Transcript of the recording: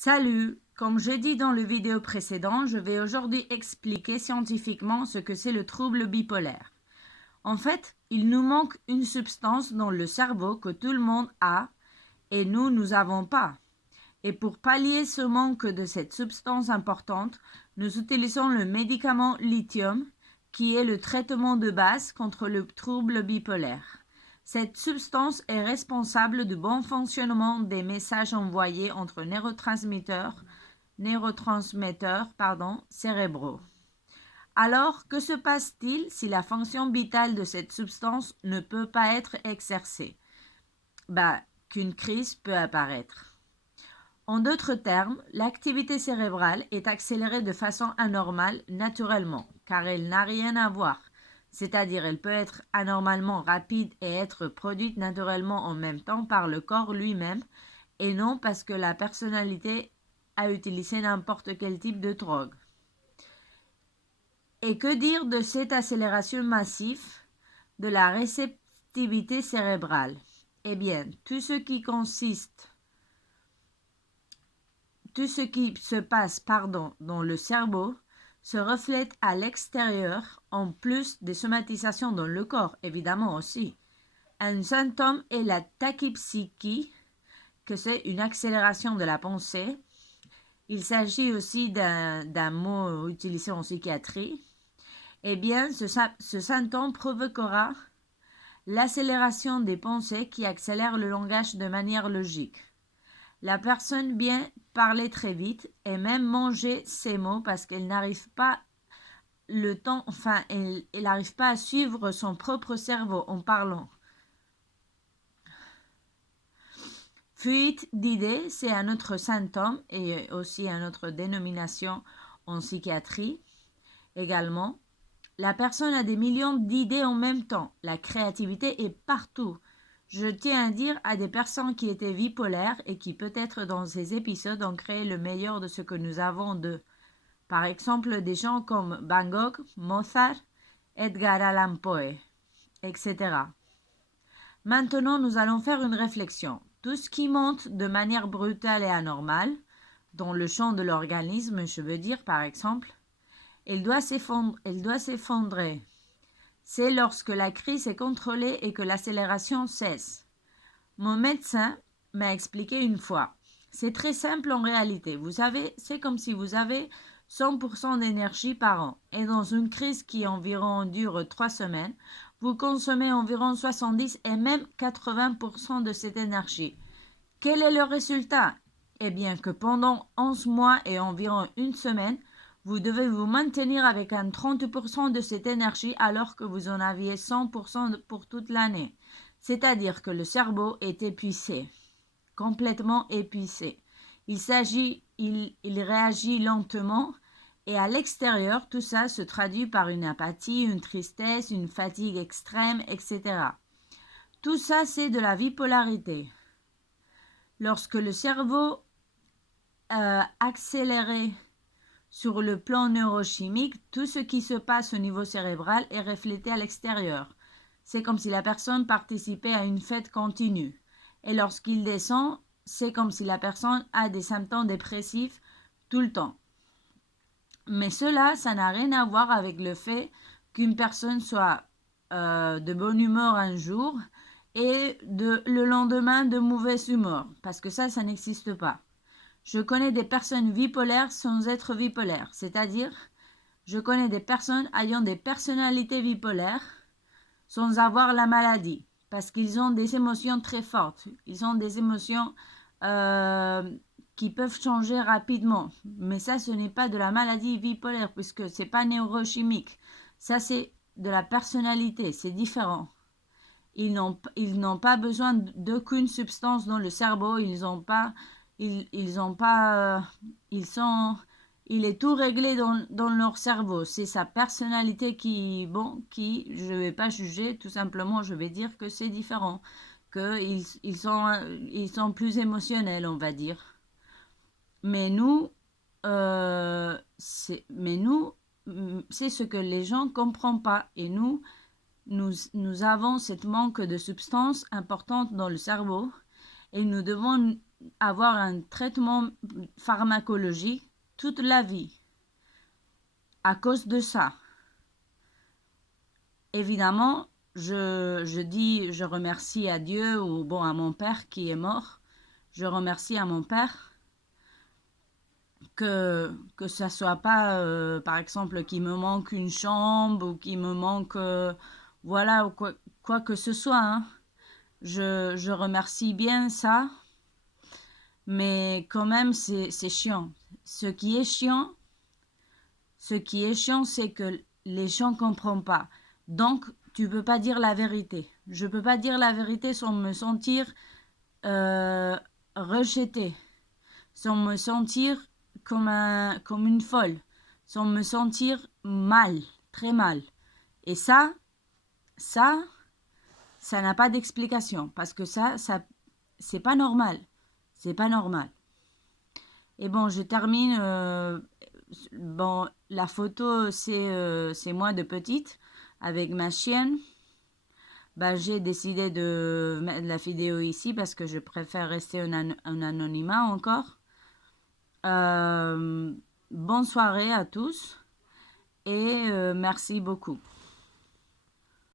Salut! Comme j'ai dit dans le vidéo précédent, je vais aujourd'hui expliquer scientifiquement ce que c'est le trouble bipolaire. En fait, il nous manque une substance dans le cerveau que tout le monde a et nous n'avons pas. Et pour pallier ce manque de cette substance importante, nous utilisons le médicament lithium, qui est le traitement de base contre le trouble bipolaire. Cette substance est responsable du bon fonctionnement des messages envoyés entre neurotransmetteurs cérébraux. Alors, que se passe-t-il si la fonction vitale de cette substance ne peut pas être exercée? Qu'une crise peut apparaître. En d'autres termes, l'activité cérébrale est accélérée de façon anormale naturellement, car elle n'a rien à voir. C'est-à-dire, elle peut être anormalement rapide et être produite naturellement en même temps par le corps lui-même, et non parce que la personnalité a utilisé n'importe quel type de drogue. Et que dire de cette accélération massive de la réceptivité cérébrale? Eh bien, tout ce qui se passe dans le cerveau se reflète à l'extérieur, en plus des somatisations dans le corps, évidemment aussi. Un symptôme est la tachypsychie, que c'est une accélération de la pensée. Il s'agit aussi d'un mot utilisé en psychiatrie. Eh bien, ce symptôme provoquera l'accélération des pensées qui accélère le langage de manière logique. La personne vient parler très vite et même manger ses mots parce qu'elle n'arrive pas elle n'arrive pas à suivre son propre cerveau en parlant. Fuite d'idées, c'est un autre symptôme et aussi une autre dénomination en psychiatrie également. La personne a des millions d'idées en même temps. La créativité est partout. Je tiens à dire à des personnes qui étaient bipolaires et qui peut-être dans ces épisodes ont créé le meilleur de ce que nous avons d'eux. Par exemple, des gens comme Van Gogh, Mozart, Edgar Allan Poe, etc. Maintenant, nous allons faire une réflexion. Tout ce qui monte de manière brutale et anormale, dans le champ de l'organisme, je veux dire par exemple, elle doit s'effondrer. C'est lorsque la crise est contrôlée et que l'accélération cesse. Mon médecin m'a expliqué une fois. C'est très simple en réalité. Vous savez, c'est comme si vous avez 100% d'énergie par an. Et dans une crise qui environ dure 3 semaines, vous consommez environ 70 et même 80% de cette énergie. Quel est le résultat? Eh bien que pendant 11 mois et environ une semaine, vous devez vous maintenir avec un 30% de cette énergie alors que vous en aviez 100% pour toute l'année. C'est-à-dire que le cerveau est épuisé, complètement épuisé. Il réagit lentement et à l'extérieur, tout ça se traduit par une apathie, une tristesse, une fatigue extrême, etc. Tout ça, c'est de la bipolarité. Lorsque le cerveau accéléré sur le plan neurochimique, tout ce qui se passe au niveau cérébral est reflété à l'extérieur. C'est comme si la personne participait à une fête continue. Et lorsqu'il descend, c'est comme si la personne a des symptômes dépressifs tout le temps. Mais cela, ça n'a rien à voir avec le fait qu'une personne soit de bonne humeur un jour et le lendemain de mauvaise humeur. Parce que ça n'existe pas. Je connais des personnes bipolaires sans être bipolaires, c'est-à-dire je connais des personnes ayant des personnalités bipolaires sans avoir la maladie, parce qu'ils ont des émotions très fortes, ils ont des émotions qui peuvent changer rapidement, mais ça ce n'est pas de la maladie bipolaire, puisque c'est pas neurochimique, ça c'est de la personnalité, c'est différent. Ils n'ont pas besoin d'aucune substance dans le cerveau, il est tout réglé dans leur cerveau. C'est sa personnalité qui, je vais pas juger, tout simplement, je vais dire que c'est différent, ils sont plus émotionnels, on va dire. Mais nous, c'est ce que les gens ne comprennent pas. Et nous avons cette manque de substance importante dans le cerveau. et nous devons avoir un traitement pharmacologique toute la vie à cause de ça. Évidemment, je remercie à Dieu ou bon à mon père qui est mort. Je remercie à mon père que ça soit pas, par exemple, qu'il me manque une chambre ou qu'il me manque, voilà, ou quoi que ce soit, hein. Je remercie bien ça, mais quand même, c'est chiant. Ce qui est chiant, c'est que les gens ne comprennent pas. Donc, tu peux pas dire la vérité. Je peux pas dire la vérité sans me sentir rejetée, sans me sentir comme une folle, sans me sentir mal, très mal. Et ça, ça n'a pas d'explication parce que ça, c'est pas normal. C'est pas normal. Et bon, je termine. Bon, la photo, c'est moi de petite avec ma chienne. Bah, j'ai décidé de mettre la vidéo ici parce que je préfère rester en anonymat encore. Bonne soirée à tous et merci beaucoup.